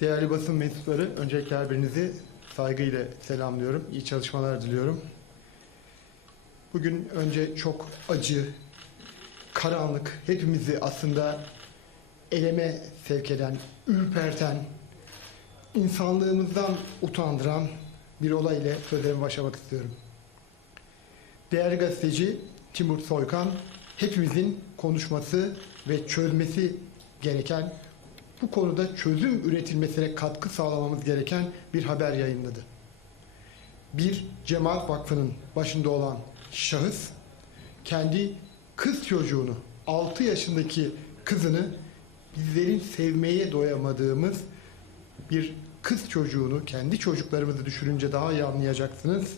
Değerli basın mensupları, öncelikle her birinizi saygıyla selamlıyorum. İyi çalışmalar diliyorum. Bugün önce çok acı, karanlık, hepimizi aslında eleme sevk eden, ürperten, insanlığımızdan utandıran bir olay ile sözlerime başlamak istiyorum. Değerli gazeteci Timur Soykan, hepimizin konuşması ve çözmesi gereken, bu konuda çözüm üretilmesine katkı sağlamamız gereken bir haber yayınladı. Bir Cemaat Vakfı'nın başında olan şahıs, kendi kız çocuğunu, 6 yaşındaki kızını bizlerin sevmeye doyamadığımız bir kız çocuğunu, kendi çocuklarımızı düşününce daha iyi anlayacaksınız.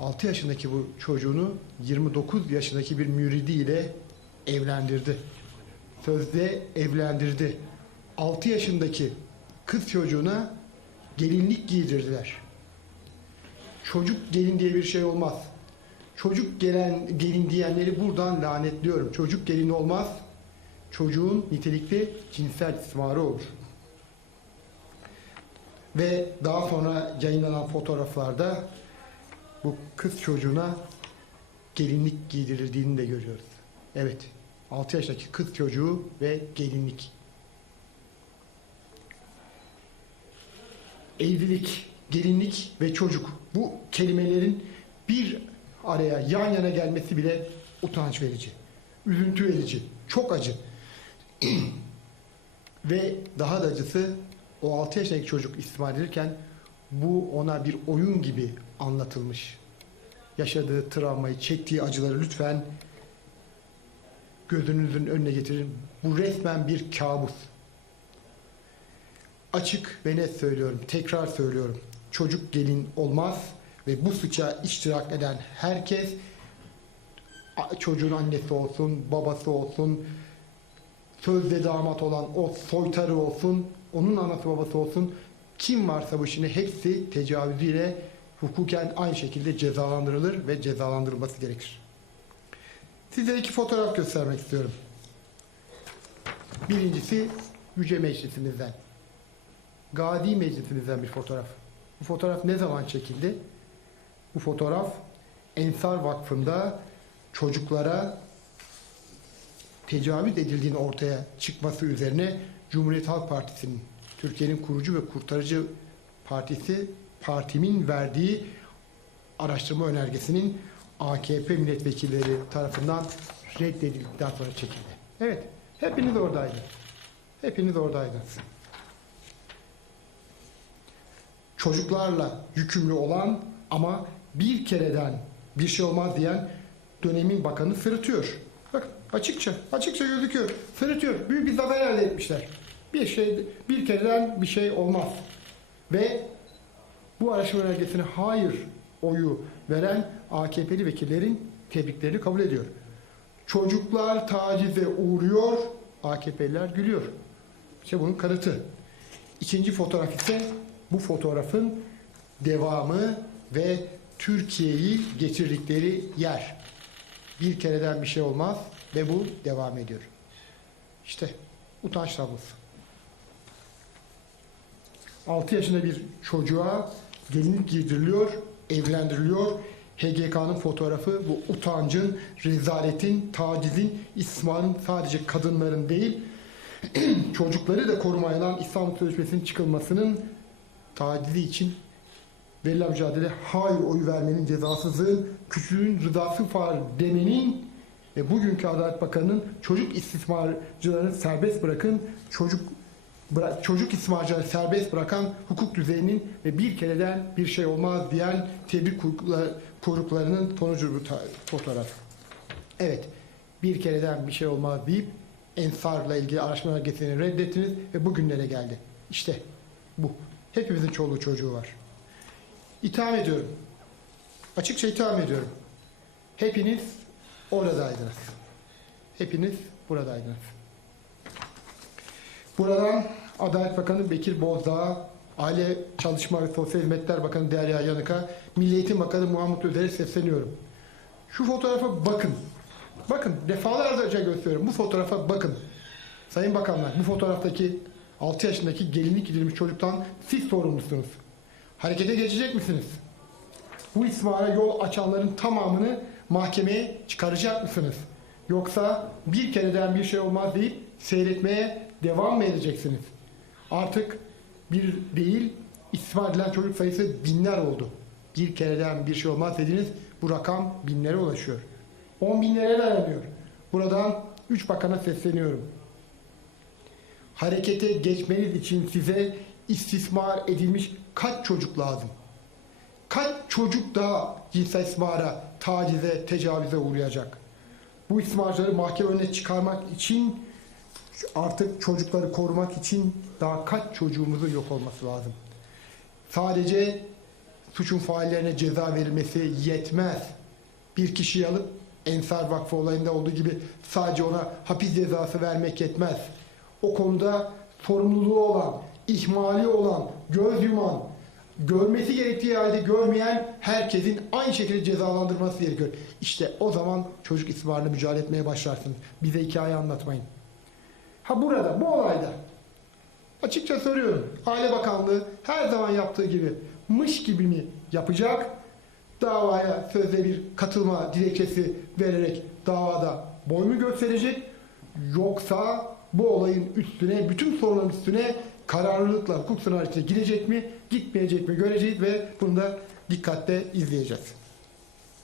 6 yaşındaki bu çocuğunu 29 yaşındaki bir müridiyle evlendirdi. Sözde evlendirdi. 6 yaşındaki kız çocuğuna gelinlik giydirdiler. Çocuk gelin diye bir şey olmaz. Çocuk gelen gelin diyenleri buradan lanetliyorum. Çocuk gelin olmaz. Çocuğun nitelikli cinsel istismarı olur. Ve daha sonra yayınlanan fotoğraflarda bu kız çocuğuna gelinlik giydirildiğini de görüyoruz. Evet, 6 yaşındaki kız çocuğu ve gelinlik. Evlilik, gelinlik ve çocuk. Bu kelimelerin bir araya yan yana gelmesi bile utanç verici. Üzüntü verici. Çok acı. ve daha da acısı o 6 yaşındaki çocuk istismar edilirken bu ona bir oyun gibi anlatılmış. Yaşadığı travmayı, çektiği acıları lütfen gözünüzün önüne getirin. Bu resmen bir kabus. Açık ve net söylüyorum, tekrar söylüyorum. Çocuk gelin olmaz ve bu suça iştirak eden herkes çocuğun annesi olsun, babası olsun, sözde damat olan o soytarı olsun, onun anası babası olsun, kim varsa bu işin hepsi tecavüzüyle hukuken aynı şekilde cezalandırılır ve cezalandırılması gerekir. Size iki fotoğraf göstermek istiyorum. Birincisi Yüce Meclisimizden. Gadi Meclisimizden bir fotoğraf. Bu fotoğraf ne zaman çekildi? Bu fotoğraf Ensar Vakfı'nda çocuklara tecavüz edildiğini ortaya çıkması üzerine Cumhuriyet Halk Partisi'nin, Türkiye'nin kurucu ve kurtarıcı partisi, partimin verdiği araştırma önergesinin AKP milletvekilleri tarafından reddedildikten sonra çekildi. Evet, hepiniz oradaydınız. Hepiniz oradaydınız. Çocuklarla yükümlü olan ama bir kereden bir şey olmaz diyen dönemin bakanı sırıtıyor. Bakın açıkça, açıkça gözüküyor. Sırıtıyor. Büyük bir zafer elde etmişler. Bir şey, bir kereden bir şey olmaz. Ve bu araştırma önergesine hayır oyu veren AKP'li vekillerin tebriklerini kabul ediyor. Çocuklar tacize uğruyor, AKP'liler gülüyor. İşte bunun kanıtı. İkinci fotoğraf ise bu fotoğrafın devamı ve Türkiye'yi getirdikleri yer. Bir kereden bir şey olmaz ve bu devam ediyor. İşte utanç tablosu. 6 yaşında bir çocuğa gelinlik giydiriliyor, evlendiriliyor. HGK'nın fotoğrafı bu utancın, rezaletin, tacizin, istismarın sadece kadınların değil, çocukları da korumayla İstanbul Sözleşmesi'nin çıkılmasının tacizi için verilen mücadele hayır oyu vermenin cezasızlığın, küçüğün rızası var demenin ve bugünkü Adalet Bakanı'nın çocuk istismarcılarını serbest bırakın, çocuk çocuk istismarcıları serbest bırakan hukuk düzeyinin ve bir kereden bir şey olmaz diyen tebrik kuyrukla- kuyruklarının sonucu bu fotoğraf. Evet, bir kereden bir şey olmaz deyip Ensar'la ilgili araştırma önergesini reddettiniz ve bugünlere geldi. İşte bu. Hepimizin çoluğu çocuğu var. İtham ediyorum. Açıkça itham ediyorum. Hepiniz oradaydınız. Hepiniz buradaydınız. Buradan Adalet Bakanı Bekir Bozdağ, Aile Çalışma ve Sosyal Hizmetler Bakanı Derya Yanık'a, Milli Eğitim Bakanı Muhammed Özer'e sesleniyorum. Şu fotoğrafa bakın. Bakın defalarca gösteriyorum. Bu fotoğrafa bakın. Sayın Bakanlar bu fotoğraftaki 6 yaşındaki gelinlik gidilmiş çocuktan siz sorumlusunuz. Harekete geçecek misiniz? Bu ismara yol açanların tamamını mahkemeye çıkaracak mısınız? Yoksa bir kereden bir şey olmaz deyip seyretmeye devam mı edeceksiniz? Artık bir değil istismar edilen çocuk sayısı binler oldu. Bir kereden bir şey olmaz dediniz bu rakam binlere ulaşıyor. On binlere dayanıyor. Buradan üç bakana sesleniyorum. Harekete geçmeniz için size istismar edilmiş kaç çocuk lazım? Kaç çocuk daha cinsel istismara, tacize, tecavüze uğrayacak? Bu istismarcıları mahkeme önüne çıkarmak için artık çocukları korumak için daha kaç çocuğumuzun yok olması lazım? Sadece suçun faillerine ceza verilmesi yetmez. Bir kişiyi alıp Ensar Vakfı olayında olduğu gibi sadece ona hapis cezası vermek yetmez. O konuda sorumluluğu olan, ihmali olan, göz yuman, görmesi gerektiği halde görmeyen herkesin aynı şekilde cezalandırması gerekiyor. İşte o zaman çocuk istismarına mücadele etmeye başlarsınız. Bize hikaye anlatmayın. Ha burada, bu olayda Açıkça soruyorum. Aile Bakanlığı her zaman yaptığı gibi mış gibi mi yapacak? Davaya sözde bir katılma dilekçesi vererek davada boy mu gösterecek? Yoksa bu olayın üstüne, bütün sorunların üstüne kararlılıkla hukuk sınavı içine girecek mi, gitmeyecek mi göreceğiz ve bunu da dikkatle izleyeceğiz.